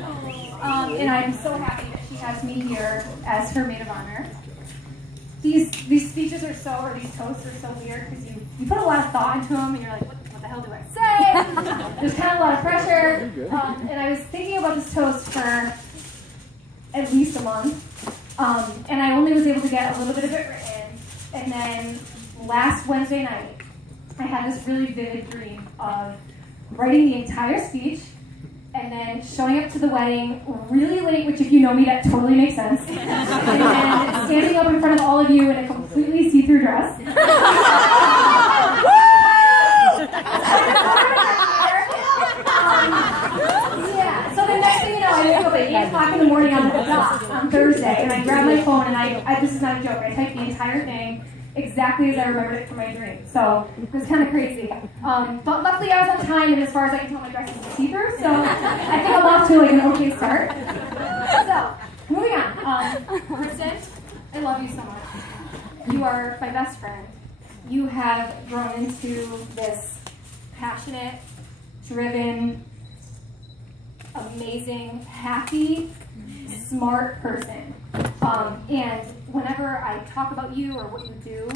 And I'm so happy that she has me here as her maid of honor. These speeches are or these toasts are so weird because you put a lot of thought into them and you're like, what the hell do I say? There's kind of a lot of pressure. And I was thinking about this toast for at least a month. And I only was able to get a little bit of it written. And then last Wednesday night, I had this really vivid dream of writing the entire speech and then showing up to the wedding really late, which if you know me, that totally makes sense. And then standing up in front of all of you in a completely see-through dress. Yeah, so the next thing you know, I woke up at 8 o'clock in the morning on the dot on Thursday, and I grabbed my phone and I this is not a joke, I typed the entire thing exactly as I remembered it from my dream. So it was kind of crazy. But luckily I was on time, and as far as I can tell, my dress is see-through, so I think I'm off to like an okay start. So, moving on. Kristen, I love you so much. You are my best friend. You have grown into this passionate, driven, amazing, happy, smart person. And whenever I talk about you or what you do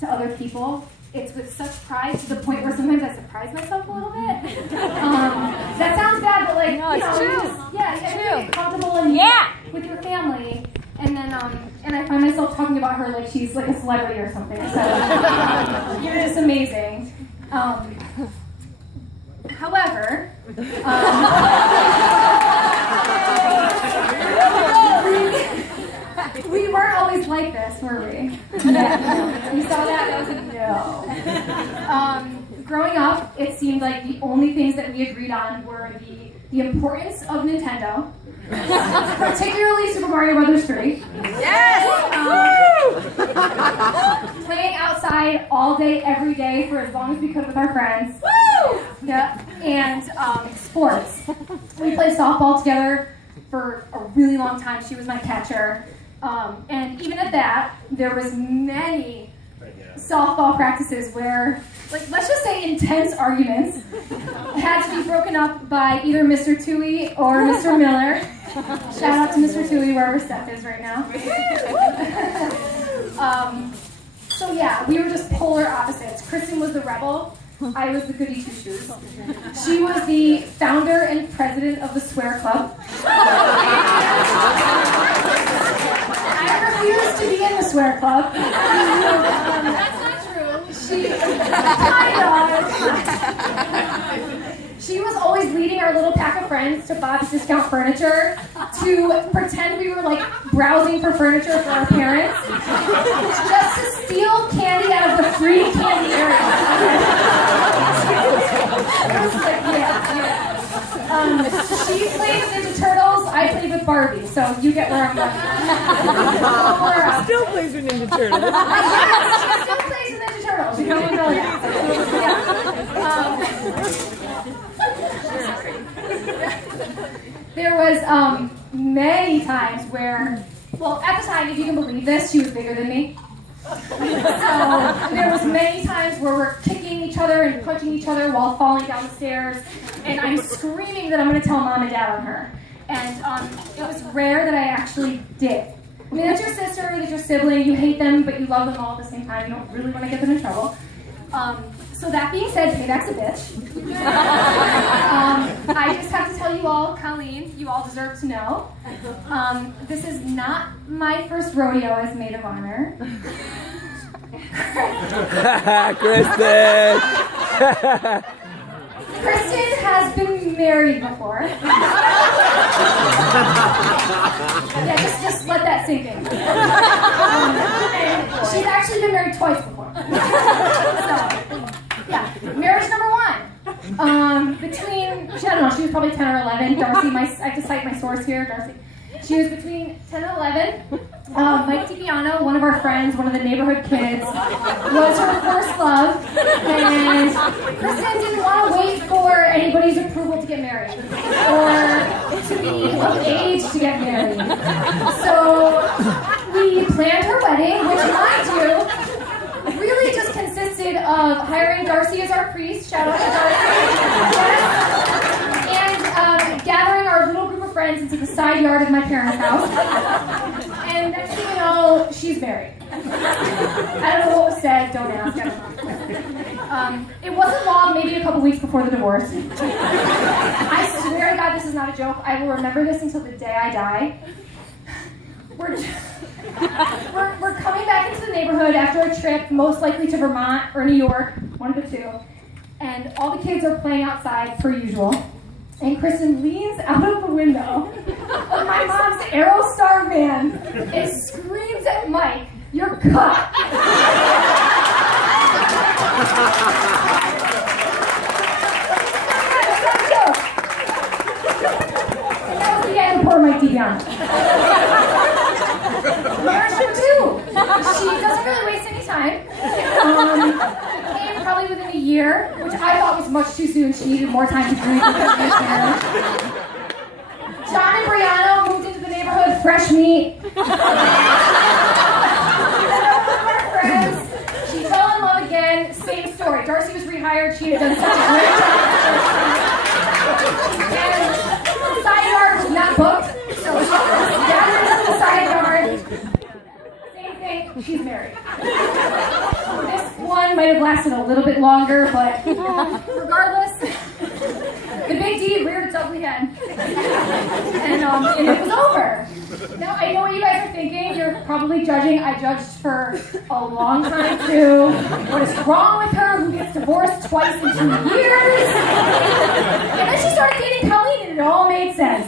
to other people, it's with such pride to the point where sometimes I surprise myself a little bit. That sounds bad, but like, no, it's true. You get comfortable with your family, and then and I find myself talking about her like she's like a celebrity or something. So you're just amazing. However, we weren't always like this, were we? No. You saw that? That was a no. Growing up, it seemed like the only things that we agreed on were the importance of Nintendo, particularly Super Mario Brothers 3. Yes! Playing outside all day, every day, for as long as we could with our friends. Woo! Yeah. And sports. We played softball together for a really long time. She was my catcher. And even at that, there was many softball practices where, like, let's just say intense arguments had to be broken up by either Mr. Tui or Mr. Miller. Shout out to Mr. Tui, wherever Steph is right now. So yeah, we were just polar opposites. Kristen was the rebel. I was the goody two-shoes. She was the founder and president of the Swear Club. I refused to be in the Swear Club. That's not true. She was always leading our little pack of friends to Bob's Discount Furniture to pretend we were like browsing for furniture for our parents, just to steal candy out of the free candy area. She played with Ninja Turtles, I played with Barbie, so you get where I'm going. Still plays with Ninja Turtles. Yes, she still plays with Ninja Turtles. You don't know there was many times where, well, at the time, if you can believe this, she was bigger than me. So there was many times where we're kicking each other and punching each other while falling down the stairs, and I'm screaming that I'm going to tell mom and dad on her. And it was rare that I actually did. I mean, that's your sister, that's your sibling, you hate them, but you love them all at the same time. You don't really want to get them in trouble. So that being said, payback's a bitch. I just have to tell you all, Colleen, you all deserve to know, this is not my first rodeo as maid of honor. Kristen! Kristen has been married before. Yeah, just let that sink in. She's actually been married twice before. So, yeah, marriage number 1. Between, I don't know, she was probably 10 or 11. Darcy, I have to cite my source here, Darcy. She was between 10 and 11. Mike DiPiano, one of our friends, one of the neighborhood kids, was her first love, and Kristen didn't want to wait for anybody's approval to get married, or to be of age to get married. So we planned her wedding, which, mind you, really just consisted of hiring Darcy as our priest, shout out to Darcy, and gathering our little group of friends into the side yard of my parents' house. And next thing you know, she's married. I don't know what was said, don't ask. I don't know. It wasn't long, maybe a couple weeks before the divorce. I swear to God, this is not a joke. I will remember this until the day I die. We're coming back into the neighborhood after a trip, most likely to Vermont or New York, one of the two. And all the kids are playing outside, per usual. And Kristen leans out of the window of my mom's Aerostar van and screams at Mike, "You're cut!" That was the end of poor Mike DiBiano. Marcia too. She doesn't really waste any time. It came probably within a year, which I thought was much too soon. She needed more time to grieve. John and Brianna moved into the neighborhood, fresh meat. Friends. She fell in love again. Same story. Darcy was rehired. She had done such a great job. And the side yard was not booked, so she was gathered into the side yard. She's married. This one might have lasted a little bit longer, but regardless, the big D reared its ugly head. And it was over. Now, I know what you guys are thinking. You're probably judging. I judged for a long time, too. What is wrong with her? Who gets divorced twice in 2 years? And then she started dating Colleen, and it all made sense.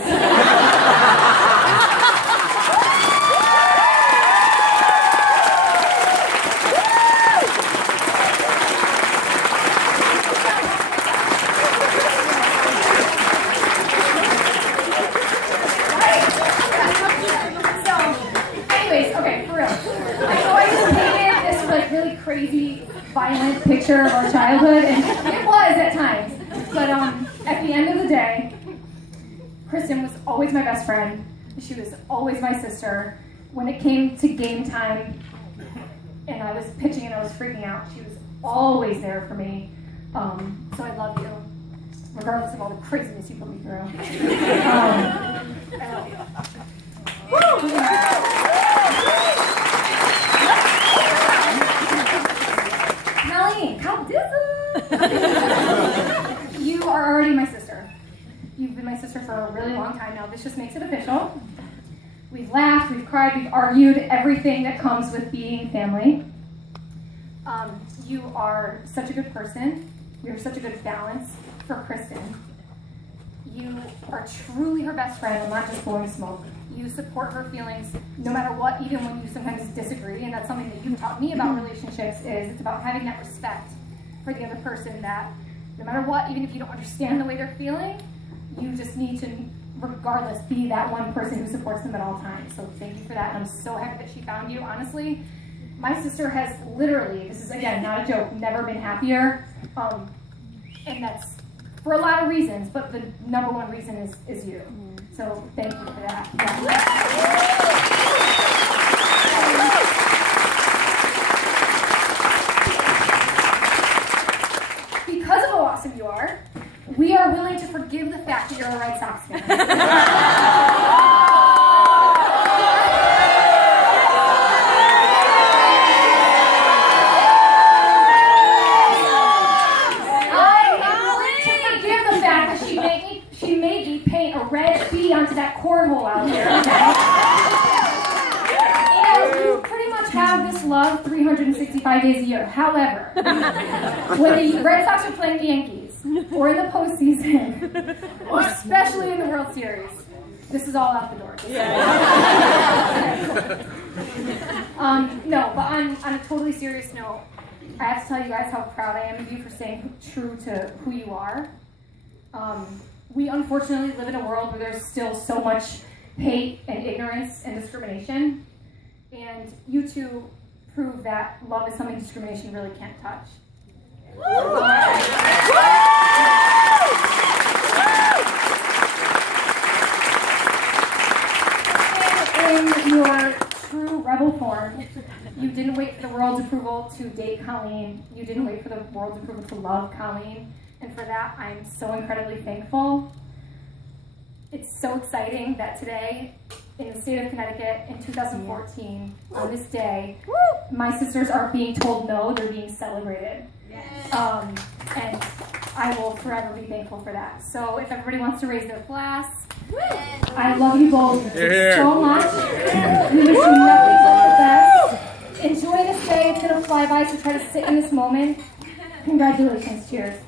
Crazy, violent picture of our childhood, and it was at times. But at the end of the day, Kristen was always my best friend. She was always my sister. When it came to game time, and I was pitching and I was freaking out, she was always there for me. So I love you, regardless of all the craziness you put me through. I love you. Woo! You are already my sister. You've been my sister for a really long time now. This just makes it official. We've laughed, we've cried, we've argued, everything that comes with being family. You are such a good person. You're such a good balance for Kristen. You are truly her best friend, and not just blowing smoke. You support her feelings no matter what, even when you sometimes disagree, and that's something that you've taught me about relationships, is it's about having that respect for the other person, that no matter what, even if you don't understand the way they're feeling, you just need to, regardless, be that one person who supports them at all times. So thank you for that, and I'm so happy that she found you. Honestly, my sister has literally, this is again not a joke, never been happier, and that's for a lot of reasons, but the number one reason is you. So thank you for that. Because of how awesome you are, we are willing to forgive the fact that you're a Red Sox fan. Onto that cornhole out there. And you pretty much have this love 365 days a year. However, when the Red Sox are playing the Yankees, or in the postseason, or especially in the World Series, this is all out the door. No, but on a totally serious note, I have to tell you guys how proud I am of you for staying true to who you are. We unfortunately live in a world where there's still so much hate and ignorance and discrimination. And you two prove that love is something discrimination really can't touch. In your true rebel form, you didn't wait for the world's approval to date Colleen. You didn't wait for the world's approval to love Colleen. And for that, I'm so incredibly thankful. It's so exciting that today, in the state of Connecticut, in 2014, on this day, my sisters aren't being told no, they're being celebrated. And I will forever be thankful for that. So if everybody wants to raise their glass, I love you both so much. We wish you nothing but the best. Enjoy this day. It's going to fly by, so try to sit in this moment. Congratulations. Cheers.